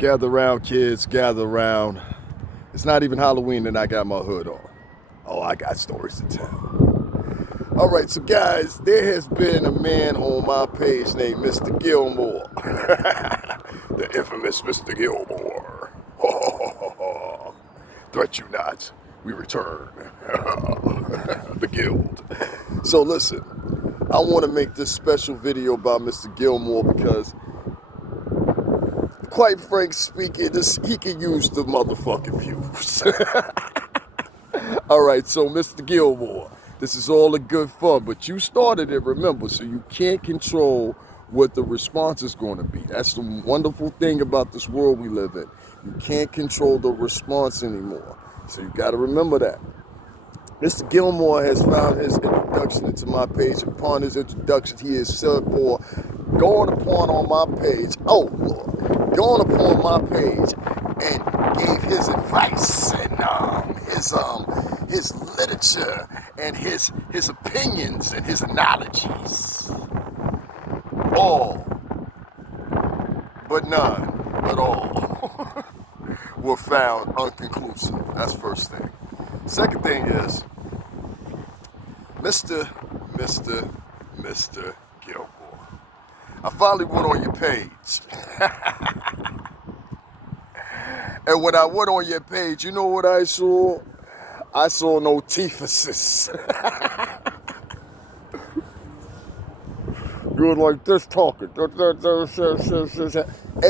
Gather around, kids, gather around. It's not even Halloween and I got my hood on. Oh, I got stories to tell. All right, so guys, there has been a man on my page named Mr. Gilmore. The infamous Mr. Gilmore. Threat you not, we return. The guild. So listen, I want to make this special video about Mr. Gilmore because, quite frank speaking, he can use the motherfucking views. All right, so Mr. Gilmore, this is all a good fun, but you started it, remember, so you can't control what the response is going to be. That's the wonderful thing about this world we live in. You can't control the response anymore, so you got to remember that. Mr. Gilmore has found his introduction into my page. Upon his introduction, he is said for going upon on my page, going upon my page and gave his advice and his literature and his opinions and his analogies. All, but none, but all, were found unconclusive. That's first thing. Second thing is, Mr. Gilmore, I finally went on your page. And when I went on your page, you know what I saw? I saw no teethuses. You were like this talking. And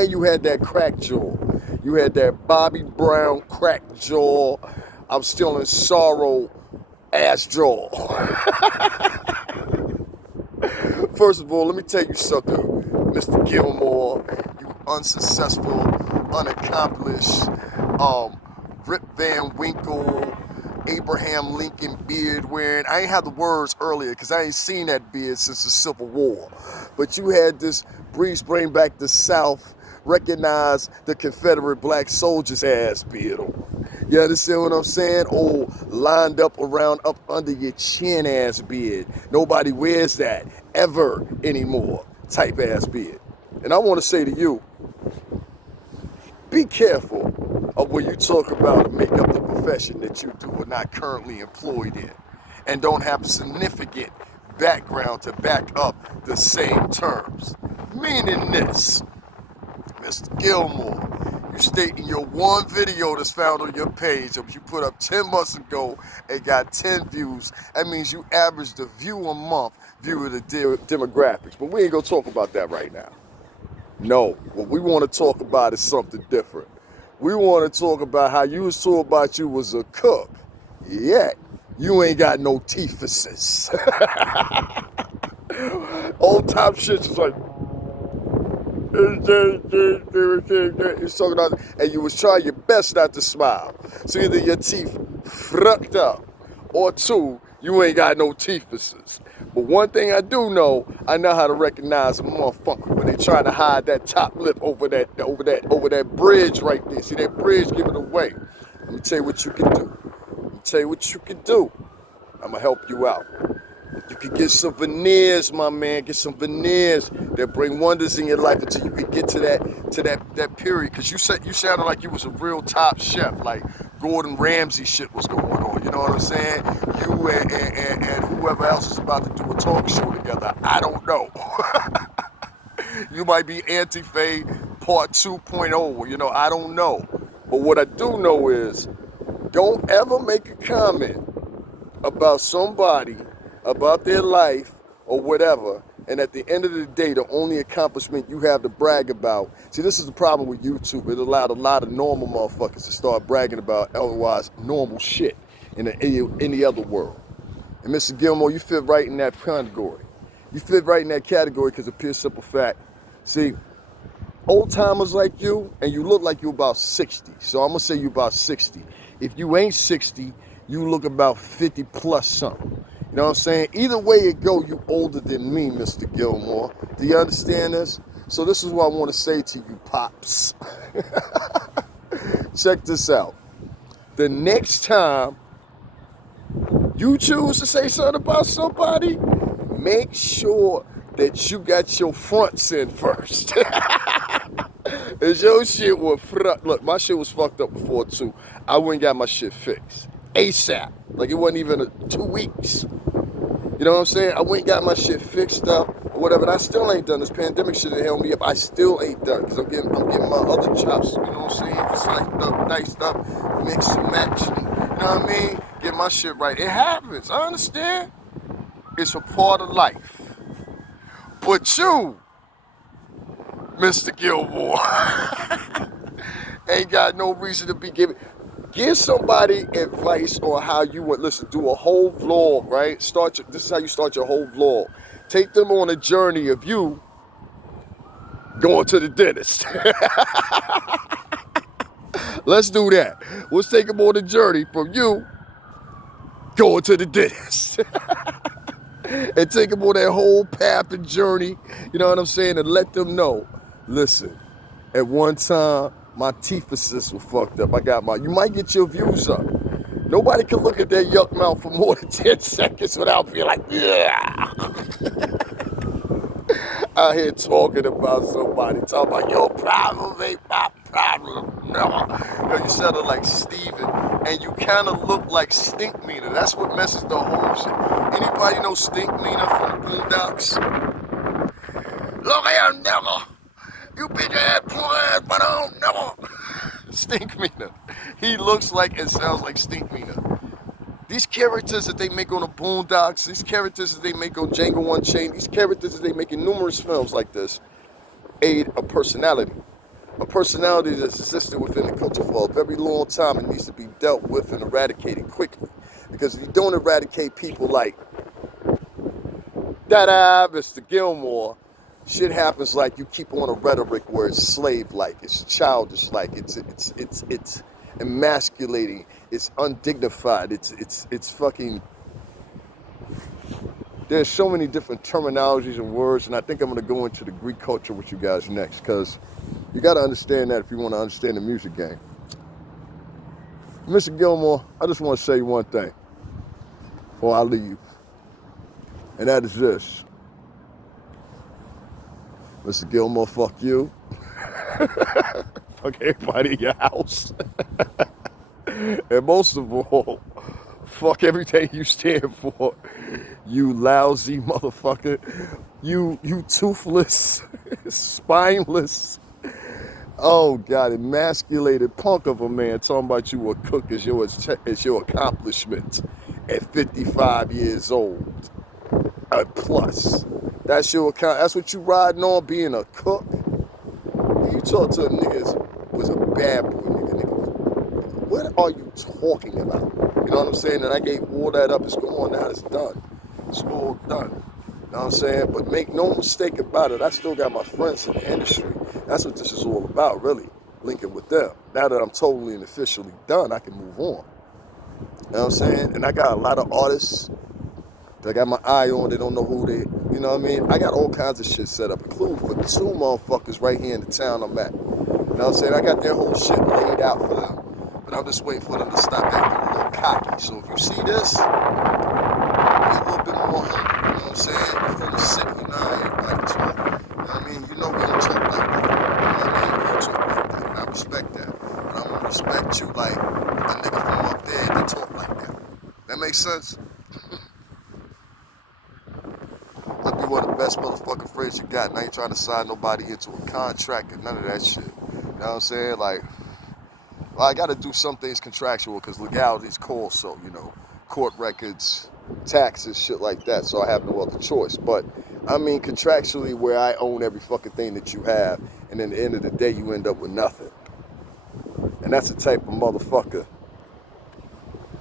you had that crack jaw. You had that Bobby Brown crack jaw. I'm still in sorrow ass jaw. First of all, let me tell you something, Mr. Gilmore, you unsuccessful, unaccomplished, Rip Van Winkle, Abraham Lincoln beard wearing. I ain't had the words earlier because I ain't seen that beard since the Civil War. But you had this breeze bring back the South, recognize the Confederate black soldiers ass beard on. You understand what I'm saying? Oh, lined up around up under your chin ass beard. Nobody wears that ever anymore type ass beard. And I want to say to you, be careful of when you talk about to make up the profession that you do or not currently employed in and don't have a significant background to back up the same terms. Meaning this, Mr. Gilmore, you state in your one video that's found on your page that you put up 10 months ago and got 10 views. That means you averaged a view a month view of the demographics. But we ain't gonna talk about that right now. No, what we want to talk about is something different. We want to talk about how you was told about you was a cook, yet you ain't got no teethuses. Old top shit is like, it's talking about, and you was trying your best not to smile. So either your teeth fucked up, or two, you ain't got no teethuses. But one thing I do know, I know how to recognize a motherfucker when they trying to hide that top lip over that bridge right there. See that bridge? Give it away. Let me tell you what you can do. I'm gonna help you out. You can get some veneers, my man. Get some veneers that bring wonders in your life until you can get to that period. Cause you sounded like you was a real top chef, like Gordon Ramsay shit was going on. You know what I'm saying? You and whoever else is about to do a talk show together. I don't know. You might be Anti-Faye Part 2.0. You know, I don't know. But what I do know is, don't ever make a comment about somebody, about their life or whatever, and at the end of the day, the only accomplishment you have to brag about. See, this is the problem with YouTube. It allowed a lot of normal motherfuckers to start bragging about otherwise normal shit in any other world. And Mr. Gilmore, you fit right in that category. You fit right in that category because of pure simple fact. See, old timers like you, and you look like you about 60. So I'm gonna say you about 60. If you ain't 60, you look about 50 plus something. You know what I'm saying? Either way it go, you older than me, Mr. Gilmore. Do you understand this? So this is what I want to say to you, pops. Check this out. The next time you choose to say something about somebody, make sure that you got your fronts in first. If your shit was look, my shit was fucked up before too. I went and got my shit fixed. ASAP. Like it wasn't even 2 weeks. You know what I'm saying? I went and got my shit fixed up or whatever. And I still ain't done. This pandemic shit that held me up. I still ain't done. Because I'm getting my other chops, you know what I'm saying? Sliced up, diced up, mix and match. You know what I mean? Get my shit right. It happens. I understand. It's a part of life. But you, Mr. Gilmore, ain't got no reason to be giving. Give somebody advice on how you would listen. Do a whole vlog, right? This is how you start your whole vlog. Take them on a journey of you going to the dentist. Let's do that. Let's take them on a journey from you going to the dentist. And take them on that whole path and journey, you know what I'm saying? And let them know, listen, at one time, my teeth assist were fucked up. You might get your views up. Nobody can look at that yuck mouth for more than 10 seconds without being like, yeah. Out here talking about somebody, talking about your problem ain't my problem. No. You sounded like Steven, and you kind of look like Stink Meaner. That's what messes the whole shit. Anybody know Stink Meaner from the Boondocks? Look here, nigga. You big ass, poor ass, but I don't know. Stink Meaner. He looks like and sounds like Stink Meaner. These characters that they make on the Boondocks, these characters that they make on Django Unchained, these characters that they make in numerous films like this, aid a personality. A personality that's existed within the culture for a very long time and needs to be dealt with and eradicated quickly. Because if you don't eradicate people like Mr. Gilmore, shit happens like you keep on a rhetoric where it's slave-like, it's childish-like, it's emasculating, it's undignified, it's fucking. There's so many different terminologies and words, and I think I'm gonna go into the Greek culture with you guys next, because you gotta understand that if you want to understand the music game. Mr. Gilmore, I just want to say one thing before I leave, and that is this. Mr. Gilmore, fuck you. Fuck everybody in your house. And most of all, fuck everything you stand for. You lousy motherfucker. You toothless, spineless. Oh God, emasculated punk of a man talking about you a cook as your accomplishment at 55 years old. Plus. That's what you riding on, being a cook. You talk to a nigga was a bad boy nigga. What are you talking about? You know what I'm saying? And I gave all that up. It's going now. It's done. It's all done. You know what I'm saying? But make no mistake about it. I still got my friends in the industry. That's what this is all about, really. Linking with them. Now that I'm totally and officially done, I can move on. You know what I'm saying? And I got a lot of artists that I got my eye on. They don't know who they, you know what I mean? I got all kinds of shit set up, including for 2 motherfuckers right here in the town I'm at. You know what I'm saying? I got their whole shit laid out for them. But I'm just waiting for them to stop acting a little cocky. So if you see this, be a little bit more humble. You know what I'm saying? You're from the city, you know how everybody talk. You know what I mean? You know we don't talk like that. You know what I mean? We don't talk like that. And I respect that. But I'm gonna respect you like a nigga from up there that talk like that. That makes sense? I'll be one of the best motherfucking friends you got. And I ain't trying to sign nobody into a contract and none of that shit. You know what I'm saying? Like, well, I got to do some things contractual because legality's call, so, you know, court records, taxes, shit like that, so I have no other choice. But, I mean, contractually where I own every fucking thing that you have, and then at the end of the day, you end up with nothing. And that's the type of motherfucker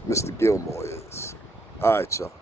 Mr. Gilmore is. All right, y'all.